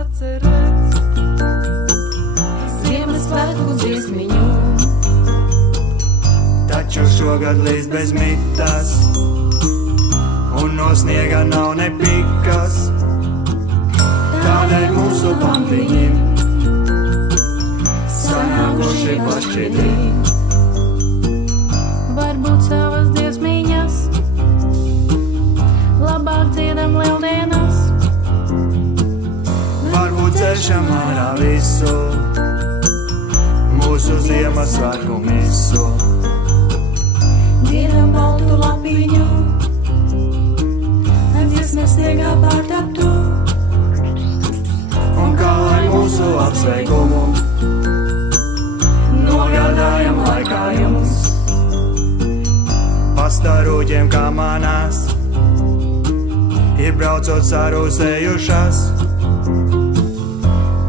atcerēt Ziemassvētku dziesmiņu. Taču šogad līdz bez mitas, un no sniega nav ne pikas, tādēļ mūsu pantiņi sanākuši pašķidri. Varbūt savas dziesmiņas labāk dziedam lieldienas. Varbūt dzēšam ārā visu mūsu Ziemassvētku misu. Dziedam baltu lapiņu, dziesmas sniegā pārtaptu. Un kā lai mūsu apsveikumu nogādājam laikā jums, pastarūģiem kā manās ir braucot sarūsējušas.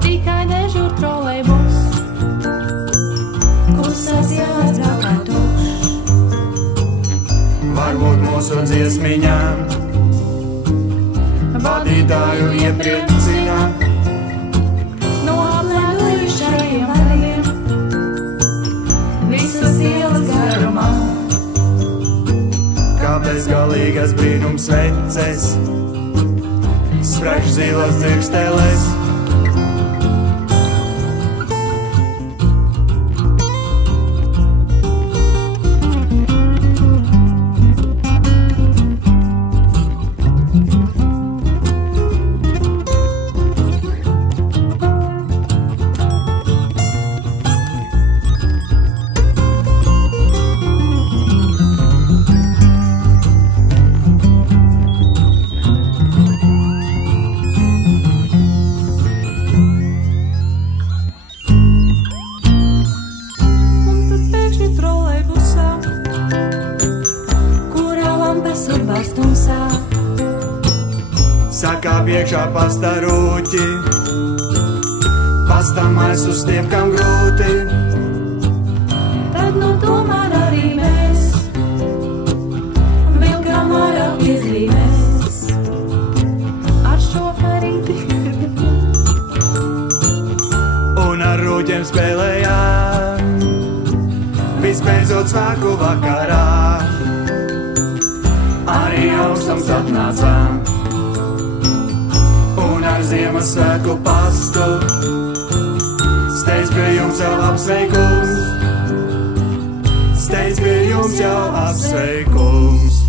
Tikai dežur trolejbus, klusās ielās braukā tukšs. Varbūt mūsu dziesmiņām vadītāju iepriecina no apledujušajiem vardiem visas ielas garumā. kā bezgalīgas brīnums sveces, spraiž zilas dzirksteles. Sakā piekšā pastarūķi, pastamais uz tiem, kam grūti. Tad nu tomēr arī mēs vilkām ārā piezīmēs ar šoferīti Un ar rūķiem spēlējām visbeidzot svētku vakarā. Arī augstams atnācām un ar Ziemassvētku pastu steidz pie jums jau apsveikums, steidz pie jums jau apsveikums.